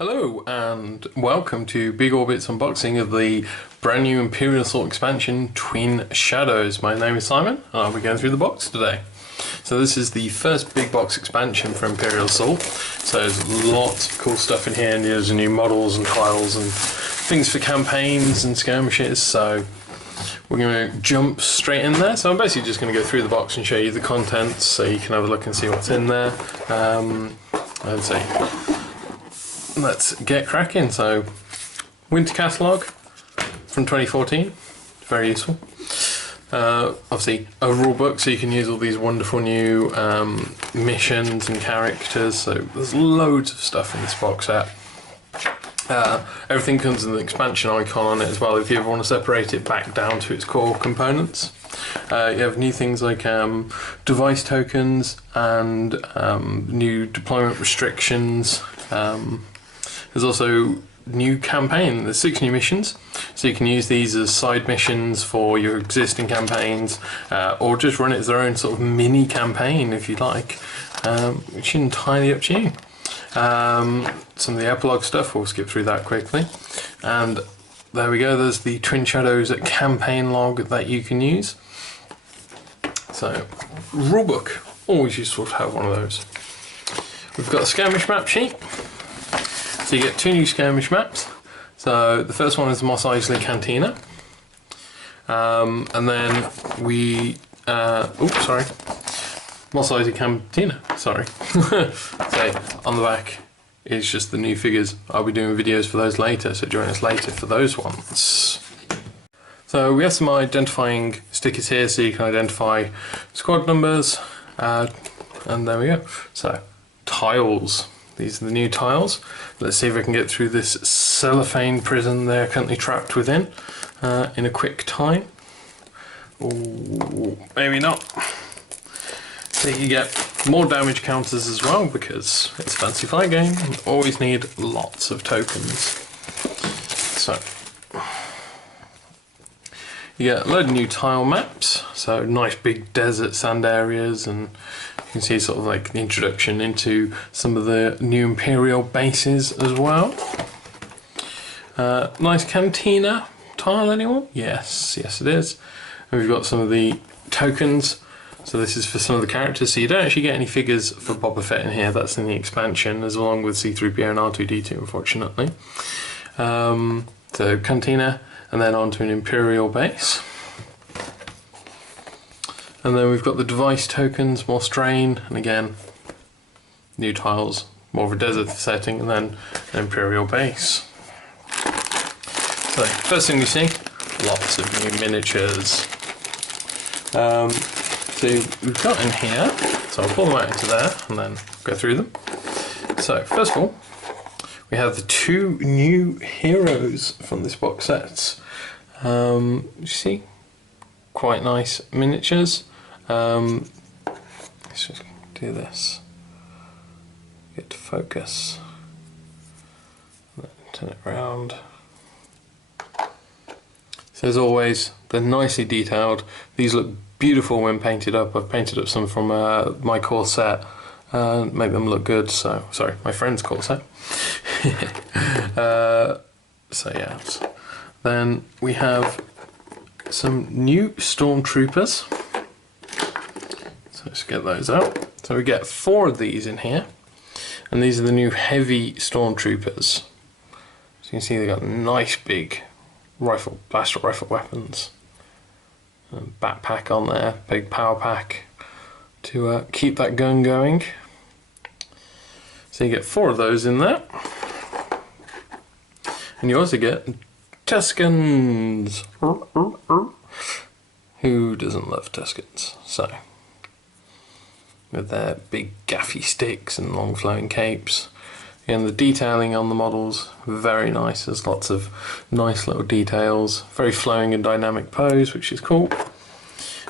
Hello and welcome to Big Orbit's unboxing of the brand new Imperial Assault expansion Twin Shadows. My name is Simon and I'll be going through the box today. So this is the first big box expansion for Imperial Assault. So there's lots of cool stuff in here, and there's new models and tiles and things for campaigns and skirmishes. So we're going to jump straight in there. So I'm basically just going to go through the box and show you the contents so you can have a look and see what's in there. Let's see. Let's get cracking. So, winter catalogue from 2014, very useful. Obviously a rule book, so you can use all these wonderful new missions and characters. So there's loads of stuff in this box set. Everything comes with an expansion icon on it as well, if you ever want to separate it back down to its core components. You have new things like device tokens and new deployment restrictions. There's also new campaign. There's 6 new missions, so you can use these as side missions for your existing campaigns, or just run it as their own sort of mini campaign if you like, which is entirely up to you. Some of the epilogue stuff, we'll skip through that quickly. And there we go, there's the Twin Shadows campaign log that you can use. So, rulebook, always useful to have one of those. We've got a skirmish map sheet. So you get 2 new skirmish maps. So the first one is Mos Eisley Cantina. And then we, Mos Eisley Cantina, sorry. So on the back is just the new figures. I'll be doing videos for those later, so join us later for those ones. So we have some identifying stickers here so you can identify squad numbers, and there we go. So tiles. These are the new tiles. Let's see if I can get through this cellophane prison they're currently trapped within in a quick time. Ooh, maybe not. So you get more damage counters as well, because it's a fancy fight game and always need lots of tokens. So you get a load of new tile maps, so nice big desert sand areas, and you can see sort of like the introduction into some of the new Imperial bases as well. Nice cantina tile, anyone? Yes, yes it is. And we've got some of the tokens. So this is for some of the characters. So you don't actually get any figures for Boba Fett in here. That's in the expansion, as along with C-3PO and R2-D2, unfortunately. So cantina, and then onto an Imperial base. And then we've got the device tokens, more strain, and again, new tiles, more of a desert setting, and then an Imperial base. So, first thing we see, lots of new miniatures. So we've got in here, so I'll pull them out into there, and then go through them. So, first of all, we have the 2 new heroes from this box set. You see, quite nice miniatures. Let's just do this. Get to focus. Turn it around. So as always, they're nicely detailed. These look beautiful when painted up. I've painted up some from my core set. Make them look good. So sorry, my friend's core set. So yeah. Then we have some new stormtroopers. So let's get those out. So we get 4 of these in here, and these are the new heavy stormtroopers. So you can see they've got nice big blaster rifle weapons. And backpack on there, big power pack to keep that gun going. So you get 4 of those in there, and you also get Tuscans. Who doesn't love Tuscans? So, with their big gaffy sticks and long flowing capes. Again, the detailing on the models, very nice. There's lots of nice little details. Very flowing and dynamic pose, which is cool.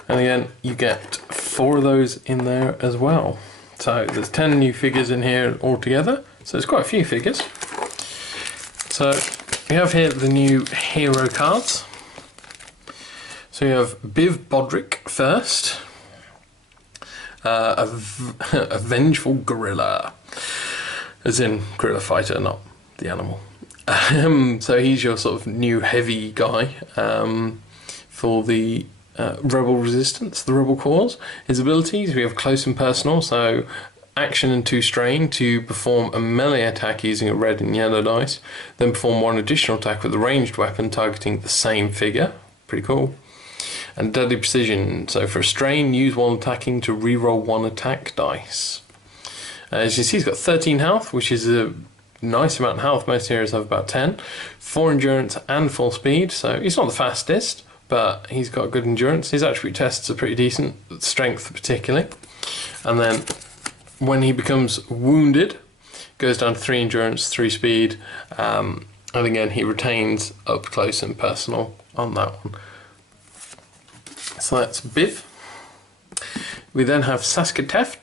And again, you get 4 of those in there as well. So there's 10 new figures in here altogether. So there's quite a few figures. So we have here the new hero cards. So you have Biv Bodrick first. A vengeful gorilla. As in gorilla fighter, not the animal. So he's your sort of new heavy guy for the Rebel Resistance, the Rebel Cause. His abilities, we have close and personal, so action and 2 strain to perform a melee attack using a red and yellow dice, then perform 1 additional attack with a ranged weapon targeting the same figure. Pretty cool. And deadly precision, so for a strain, use 1 attacking to reroll 1 attack dice. As you see, he's got 13 health, which is a nice amount of health. Most heroes have about 10. 4 endurance and 4 speed, so he's not the fastest, but he's got good endurance. His attribute tests are pretty decent, strength particularly. And then when he becomes wounded, goes down to 3 endurance, 3 speed, and again he retains up close and personal on that one. So that's Biv. We then have Saskateft,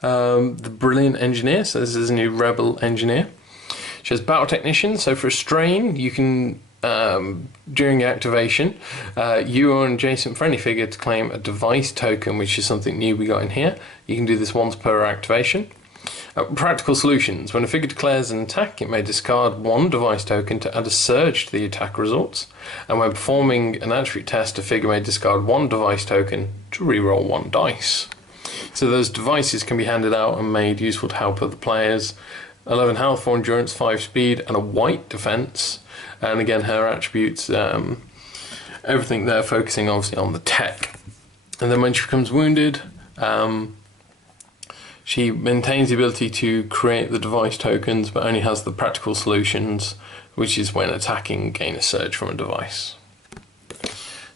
the brilliant engineer. So this is a new rebel engineer. She has battle technician. So for a strain, you can during activation, you or an adjacent friendly figure to claim a device token, which is something new we got in here. You can do this once per activation. Practical solutions. When a figure declares an attack, it may discard 1 device token to add a surge to the attack results. And when performing an attribute test, a figure may discard 1 device token to reroll 1 dice. So those devices can be handed out and made useful to help other players. 11 health, 4 endurance, 5 speed, and a white defense. And again, her attributes, everything there focusing obviously on the tech. And then when she becomes wounded, she maintains the ability to create the device tokens, but only has the practical solutions, which is when attacking, gain a surge from a device.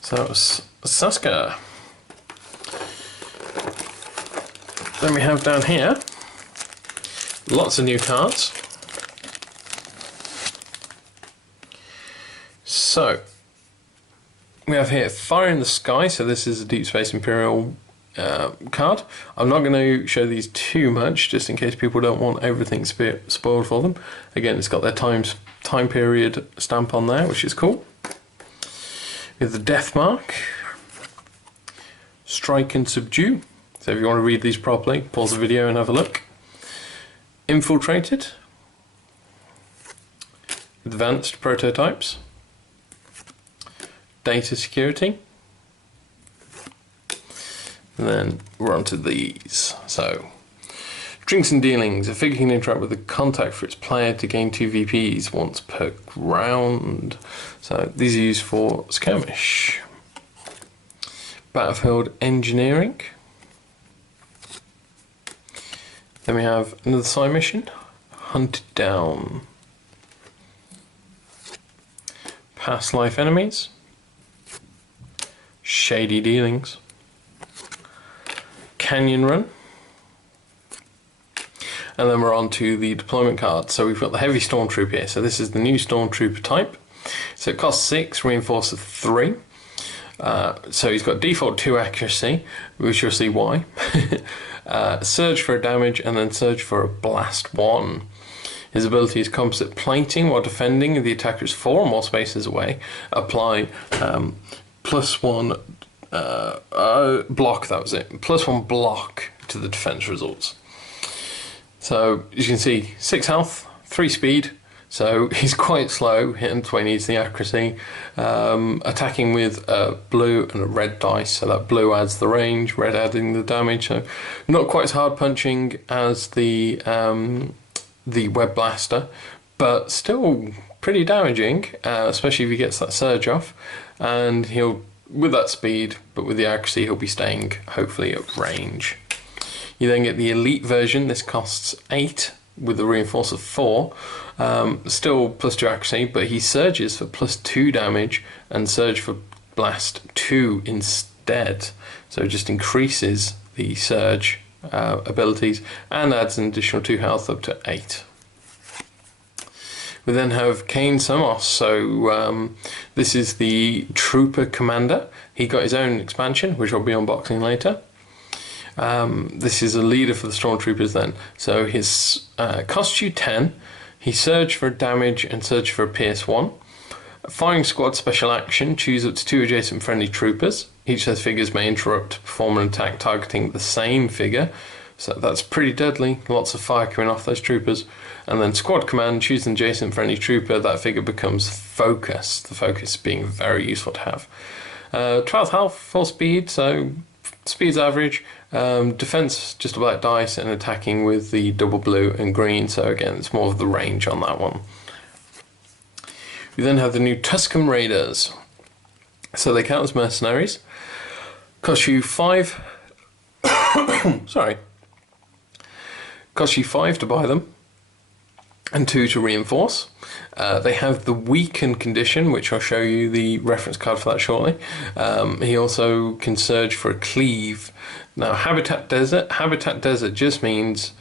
So that was Saska. Then we have down here lots of new cards. So we have here Fire in the Sky. So this is a Deep Space Imperial card. I'm not going to show these too much, just in case people don't want everything spoiled for them. Again, it's got their time period stamp on there, which is cool. We have the Death Mark, Strike and Subdue. So if you want to read these properly, pause the video and have a look. Infiltrated, Advanced Prototypes, Data Security. And then we're on to these. So, Drinks and Dealings. A figure can interact with a contact for its player to gain 2 VPs once per round. So these are used for skirmish. Battlefield Engineering. Then we have another side mission, Hunted Down. Past Life Enemies. Shady Dealings. Canyon Run. And then we're on to the deployment card. So we've got the Heavy Stormtrooper here. So this is the new Stormtrooper type. So it costs 6, reinforced with 3. So he's got default 2 accuracy, which you'll see why. Surge for a damage, and then Surge for a blast 1. His ability is composite plating while defending. The attacker is 4 or more spaces away. Apply +1 block, that was it. +1 block to the defense results. So as you can see, 6 health, 3 speed. So he's quite slow, hitting where he needs the accuracy. Attacking with a blue and a red dice, so that blue adds the range, red adding the damage. So not quite as hard punching as the Web Blaster, but still pretty damaging, especially if he gets that surge off. And he'll, with that speed, but with the accuracy, he'll be staying hopefully at range. You then get the Elite version. This costs 8 with the reinforce of 4. Still +2 accuracy, but he surges for +2 damage and surge for blast 2 instead. So it just increases the surge abilities and adds an additional 2 health up to 8. We then have Kane Somos. So this is the Trooper Commander. He got his own expansion, which I'll be unboxing later. This is a leader for the Stormtroopers then. So his costs you 10. He surge for damage and surge for a Pierce 1. Firing squad special action, choose up to 2 adjacent friendly troopers. Each of those figures may interrupt to perform an attack targeting the same figure. so that's pretty deadly. Lots of fire coming off those troopers. And then squad command, choose an adjacent friendly trooper. That figure becomes focused. The focus being very useful to have. 12th health, 4 speed, so speed's average. Defense just a black dice, and attacking with the double blue and green. So again, it's more of the range on that one. We then have the new Tusken Raiders. So they count as mercenaries. Cost you 5. Sorry. Cost you 5 to buy them, and 2 to reinforce. They have the weaken condition, which I'll show you the reference card for that shortly. He also can surge for a cleave. Now, Habitat Desert just means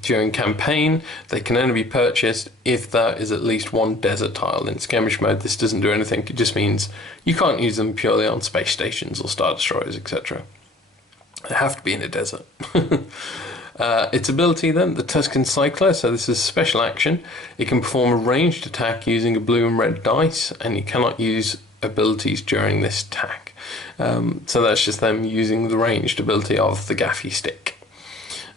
during campaign they can only be purchased if there is at least one desert tile. In skirmish mode, this doesn't do anything. It just means you can't use them purely on space stations or star destroyers, etc. They have to be in a desert. Its ability then, the Tusken Cycler, so this is a special action. It can perform a ranged attack using a blue and red dice, and you cannot use abilities during this attack. So that's just them using the ranged ability of the gaffy stick.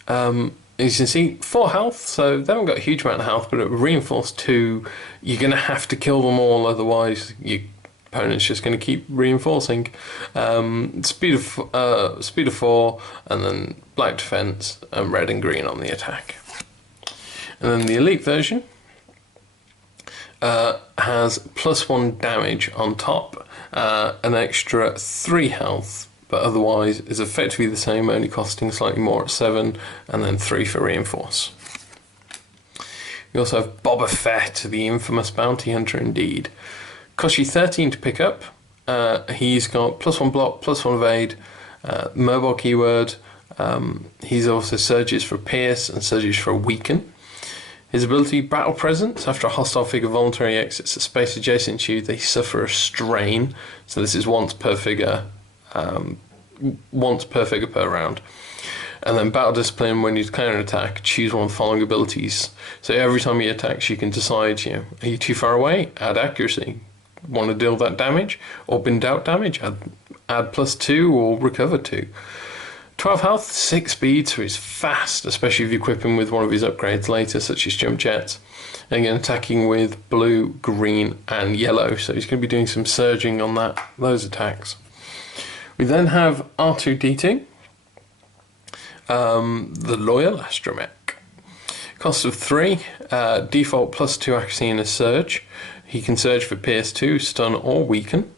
As you can see, 4 health, so they haven't got a huge amount of health, but at reinforced 2, you're going to have to kill them all, otherwise your opponent's just going to keep reinforcing. Speed of 4, and then black defense, and red and green on the attack. And then the elite version has +1 damage on top, an extra 3 health, but otherwise is effectively the same, only costing slightly more at 7, and then 3 for reinforce. We also have Boba Fett, the infamous bounty hunter indeed. Costs you 13 to pick up. He's got +1 block, +1 evade, mobile keyword. He's also surges for pierce and surges for weaken. His ability, battle presence. After a hostile figure voluntarily exits a space adjacent to you, they suffer a strain. So this is once per figure per round. And then battle discipline, when you declare an attack, choose one of the following abilities. So every time he attacks, you can decide, are you too far away? Add accuracy. Want to deal that damage? Or bin doubt damage? Add +2 or recover 2. 12 health, 6 speed, so he's fast, especially if you equip him with one of his upgrades later, such as jump jets. And again, attacking with blue, green, and yellow, so he's going to be doing some surging on those attacks. We then have R2-D2, the Loyal Astromech. Cost of 3, default +2 accuracy and a surge. He can surge for pierce 2, stun, or weaken.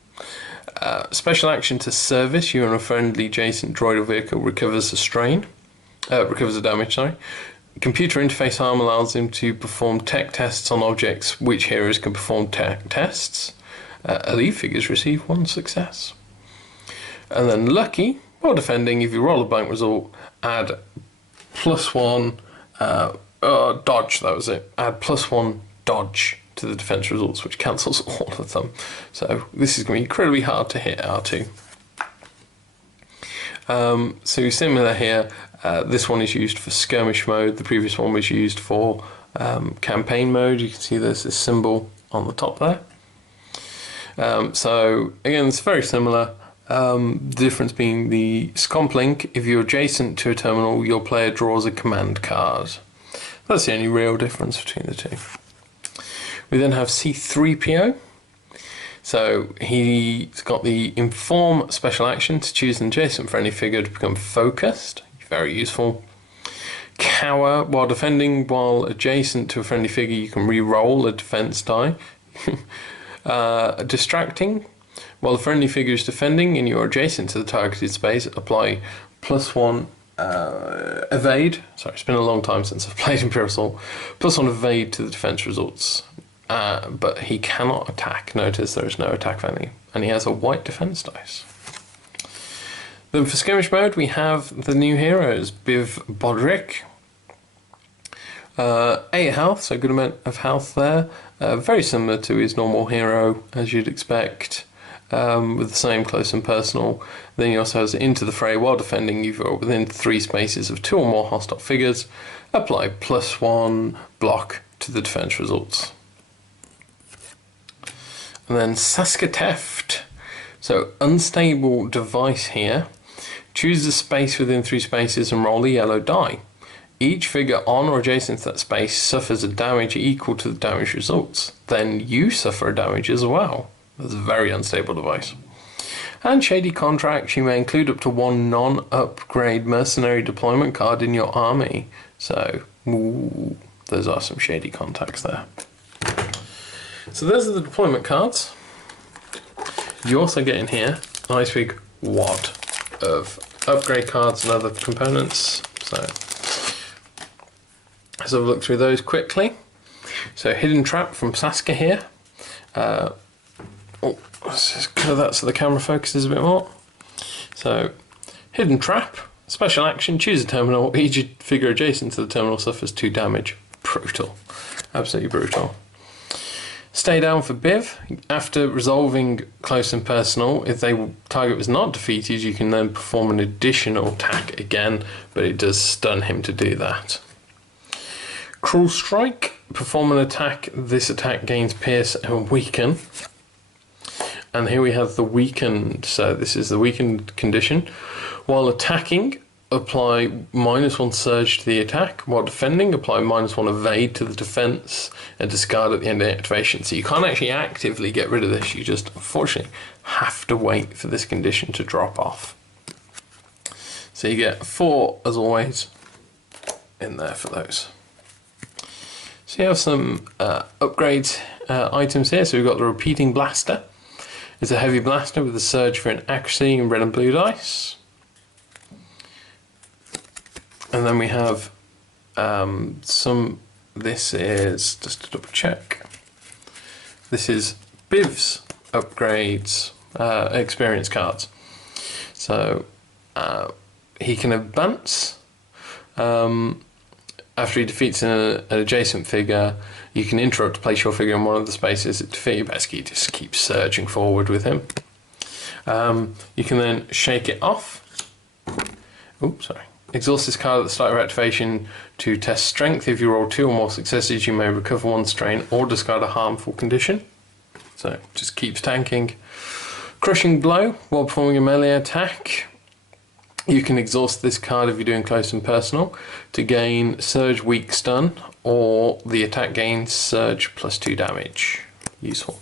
Special action to service, you and a friendly adjacent droid or vehicle recovers a damage, sorry. Computer interface arm allows him to perform tech tests on objects which heroes can perform tech tests. Elite figures receive 1 success. And then lucky, while defending, if you roll a blank result, add +1 dodge, that was it. Add +1 dodge to the defense results, which cancels all of them. So this is going to be incredibly hard to hit R2. So similar here, this one is used for skirmish mode. The previous one was used for campaign mode. You can see there's this symbol on the top there. So again, it's very similar. The difference being the scomp link, if you're adjacent to a terminal, your player draws a command card. That's the only real difference between the two. We then have C3PO. So he's got the Inform special action to choose an adjacent friendly figure to become focused. Very useful. Cower, while defending, while adjacent to a friendly figure, you can re-roll a defense die. Distracting, while the friendly figure is defending and you're adjacent to the targeted space, apply +1 evade. Sorry, it's been a long time since I've played Imperial Assault. +1 evade to the defense results. But he cannot attack. Notice there is no attack value. And he has a white defense dice. Then for skirmish mode, we have the new heroes. Biv Bodrick. 8 health, so a good amount of health there. Very similar to his normal hero, as you'd expect. With the same close and personal. Then he also has into the fray while defending. You've got within 3 spaces of 2 or more hostile figures. Apply +1 block to the defense results. And then Saskateft. So unstable device here. Choose the space within 3 spaces and roll a yellow die. Each figure on or adjacent to that space suffers a damage equal to the damage results. Then you suffer a damage as well. That's a very unstable device. And shady contracts, you may include up to 1 non-upgrade mercenary deployment card in your army. So, ooh, those are some shady contacts there. So those are the deployment cards. You also get in here a nice big wad of upgrade cards and other components. So let's have a look through those quickly. So Hidden Trap from Saskia here. Let's just colour that so the camera focuses a bit more. So Hidden Trap, special action, choose a terminal, each figure adjacent to the terminal suffers 2 damage. Brutal, absolutely brutal. Stay down for Biv. After resolving close and personal, if the target was not defeated, you can then perform an additional attack again, but it does stun him to do that. Cruel Strike. Perform an attack. This attack gains Pierce and Weaken. And here we have the Weakened. So this is the Weakened condition. While attacking, apply -1 surge to the attack. While defending, apply -1 evade to the defense and discard at the end of the activation. So you can't actually actively get rid of this. You just, unfortunately, have to wait for this condition to drop off. So you get 4, as always, in there for those. So you have some upgrades items here. So we've got the Repeating Blaster. It's a heavy blaster with a surge for an accuracy in red and blue dice. And then we have this is, just to double check, this is Biv's upgrades experience cards. So he can advance after he defeats an adjacent figure. You can interrupt to place your figure in one of the spaces it defeats. Basically, just keep surging forward with him. You can then shake it off. Oops, sorry. Exhaust this card at the start of activation to test strength. If you roll 2 or more successes, you may recover 1 strain or discard a harmful condition. So it just keeps tanking. Crushing Blow. While performing a melee attack, you can exhaust this card if you're doing close and personal to gain Surge, Weak, Stun, or the attack gains Surge +2 damage. Useful.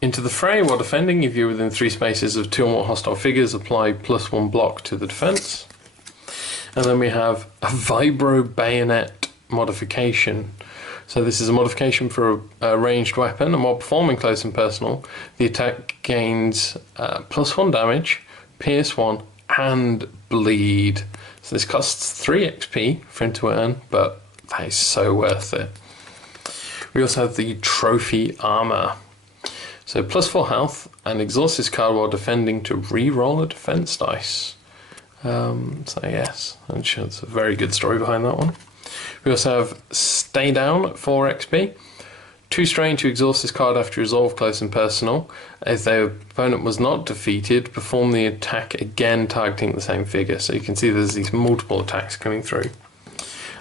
Into the Fray. While defending, if you're within 3 spaces of 2 or more hostile figures, apply +1 block to the defense. And then we have a Vibro Bayonet modification. So this is a modification for a ranged weapon, and while performing close and personal, the attack gains +1 damage, Pierce 1, and Bleed. So this costs 3 XP for him to earn, but that is so worth it. We also have the Trophy Armor. So +4 health, and exhaust this card while defending to re-roll a defense dice. So yes, I'm sure there's a very good story behind that one. We also have Stay Down at 4 XP. 2 strain to exhaust this card after resolve close and personal. If their opponent was not defeated, perform the attack again targeting the same figure. So you can see there's these multiple attacks coming through.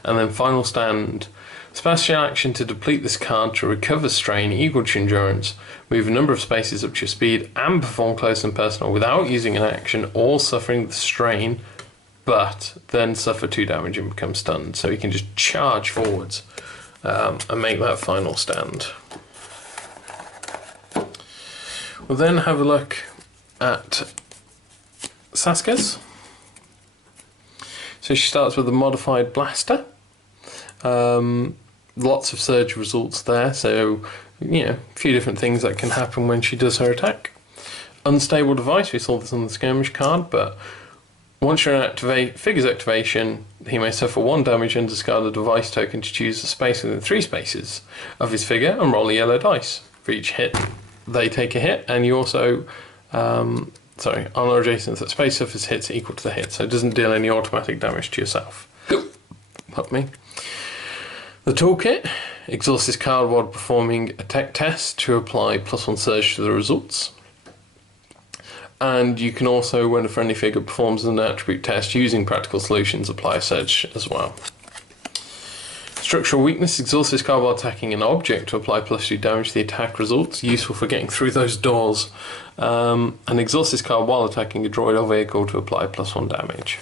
And then Final Stand. Special action to deplete this card to recover strain equal to endurance. Move a number of spaces up to your speed and perform close and personal without using an action or suffering the strain, but then suffer 2 damage and become stunned. So you can just charge forwards and make that Final Stand. We'll then have a look at Saskia's. So she starts with a modified blaster. Lots of surge results there, so you know, a few different things that can happen when she does her attack. Unstable device, we saw this on the skirmish card, but once you're in figure's activation, he may suffer 1 damage and discard a device token to choose a space within 3 spaces of his figure and roll a yellow dice. For each hit, they take a hit, and you also, on or adjacent to that space suffers hits equal to the hit, so it doesn't deal any automatic damage to yourself. Pardon me. The Toolkit. Exhaust this card while performing a tech test to apply +1 surge to the results. And you can also, when a friendly figure performs an attribute test using practical solutions, apply a surge as well. Structural weakness, exhaust this card while attacking an object to apply +2 damage to the attack results. Useful for getting through those doors. And exhaust this card while attacking a droid or vehicle to apply +1 damage.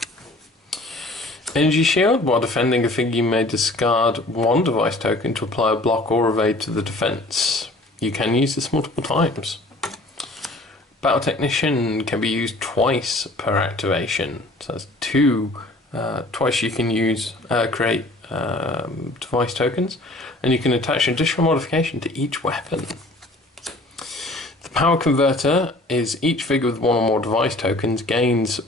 Energy shield, while defending a figure you may discard 1 device token to apply a block or evade to the defense. You can use this multiple times. Battle Technician can be used twice per activation. So that's twice you can create device tokens, and you can attach an additional modification to each weapon. The power converter is each figure with 1 or more device tokens gains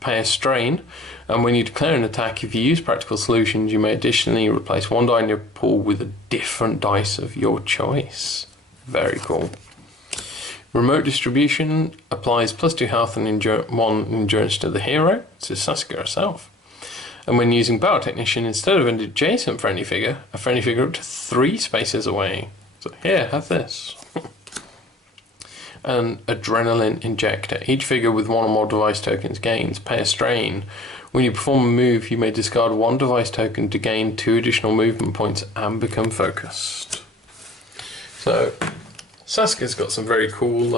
pay a strain, and when you declare an attack, if you use practical solutions, you may additionally replace 1 die in your pool with a different dice of your choice. Very cool. Remote distribution applies +2 health and 1 endurance to the hero, to Saskia herself. And when using Battle Technician, instead of an adjacent friendly figure, a friendly figure up to 3 spaces away. So here, have this. And Adrenaline Injector. Each figure with 1 or more device tokens gains pay a strain. When you perform a move, you may discard 1 device token to gain 2 additional movement points and become focused. So, Saskia's got some very cool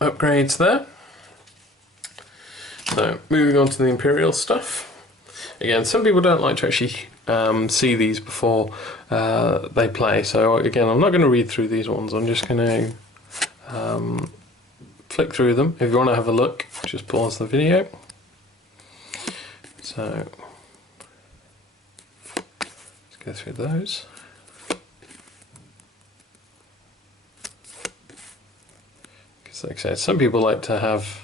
upgrades there. So, moving on to the Imperial stuff. Again, some people don't like to actually see these before they play. So again, I'm not going to read through these ones. I'm just going to flick through them. If you want to have a look, just pause the video. So let's go through those. Because like I said, some people like to have,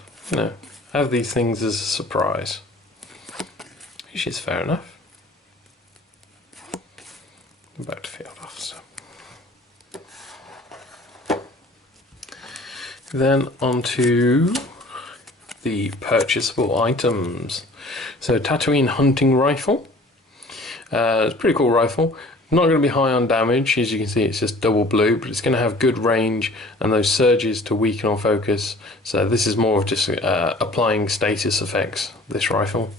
have these things as a surprise. Which is fair enough. Back to Field Officer. Then on to the purchasable items. So Tatooine Hunting Rifle. It's a pretty cool rifle. Not going to be high on damage, as you can see it's just double blue, but it's going to have good range and those surges to weaken or focus. So this is more of just applying status effects, this rifle.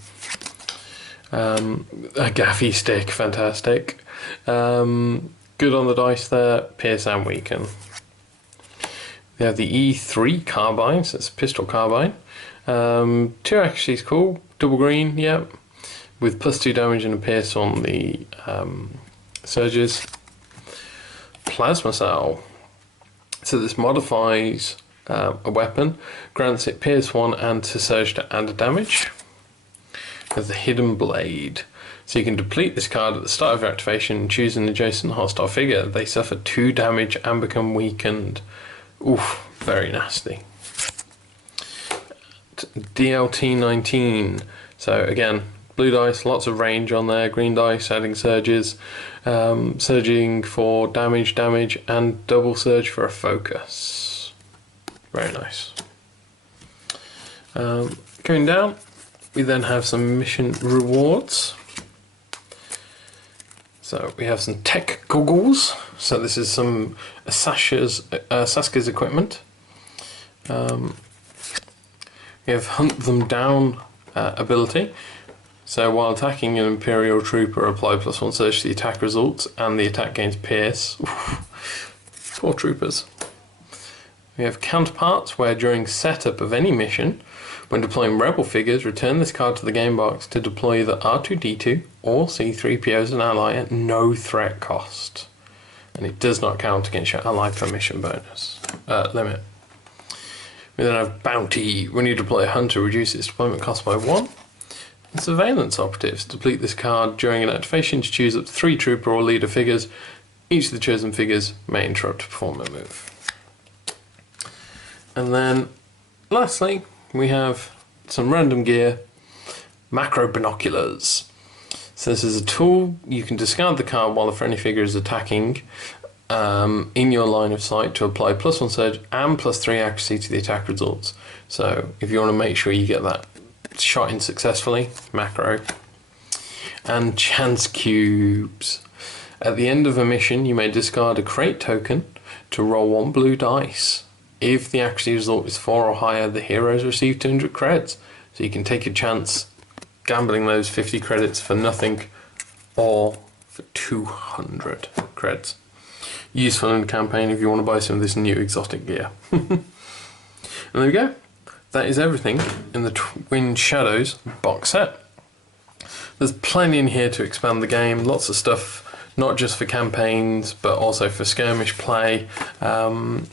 A gaffy stick, fantastic. Good on the dice there, pierce and weaken. We have the E3 carbine, so it's a pistol carbine. 2 actually is cool, double green, yep, with +2 damage and a pierce on the surges. Plasma cell. So this modifies a weapon, grants it pierce 1 and to surge to add damage. Of the Hidden Blade. So you can deplete this card at the start of your activation and choose an adjacent hostile figure. They suffer 2 damage and become weakened. Oof, very nasty. DLT-19. So again, blue dice, lots of range on there. Green dice, adding surges. Surging for damage, and double surge for a focus. Very nice. Going down, we then have some mission rewards. So we have some tech goggles. So this is some Saskia's equipment. We have Hunt Them Down ability. So while attacking an Imperial trooper, apply +1 surge to the attack results, and the attack gains pierce. Oof. Poor troopers. We have Counterparts, where during setup of any mission, when deploying rebel figures, return this card to the game box to deploy either R2-D2 or C-3PO as an ally at no threat cost. And it does not count against your ally per mission bonus limit. We then have Bounty. When you deploy a hunter, reduce its deployment cost by 1. And Surveillance Operatives. Deplete this card during an activation to choose up to 3 trooper or leader figures. Each of the chosen figures may interrupt to perform a move. And then, lastly, we have some random gear, macro binoculars. So this is a tool. You can discard the card while the friendly figure is attacking in your line of sight to apply +1 surge and +3 accuracy to the attack results. So if you want to make sure you get that shot in successfully, macro. And chance cubes. At the end of a mission, you may discard a crate token to roll 1 blue dice. If the accuracy result is 4 or higher, the heroes receive 200 credits. So you can take a chance gambling those 50 credits for nothing or for 200 creds. Useful in the campaign if you want to buy some of this new exotic gear. And there we go. That is everything in the Twin Shadows box set. There's plenty in here to expand the game, lots of stuff, not just for campaigns, but also for skirmish play. You're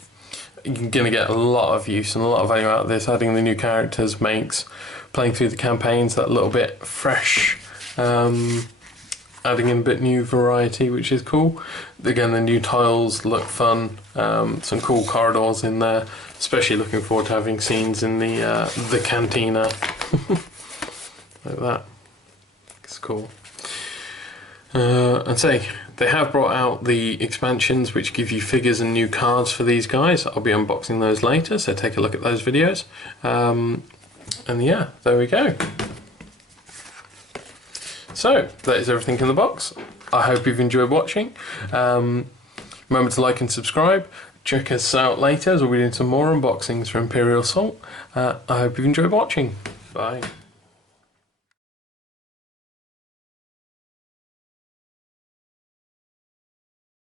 going to get a lot of use and a lot of value out of this. Adding the new characters makes playing through the campaigns that little bit fresh, adding in a bit new variety, which is cool. Again, the new tiles look fun, some cool corridors in there, especially looking forward to having scenes in the cantina. Like that. It's cool. And say, they have brought out the expansions which give you figures and new cards for these guys. I'll be unboxing those later, so take a look at those videos. And yeah, there we go. So, that is everything in the box. I hope you've enjoyed watching. Remember to like and subscribe. Check us out later as we'll be doing some more unboxings for Imperial Assault. I hope you've enjoyed watching. Bye.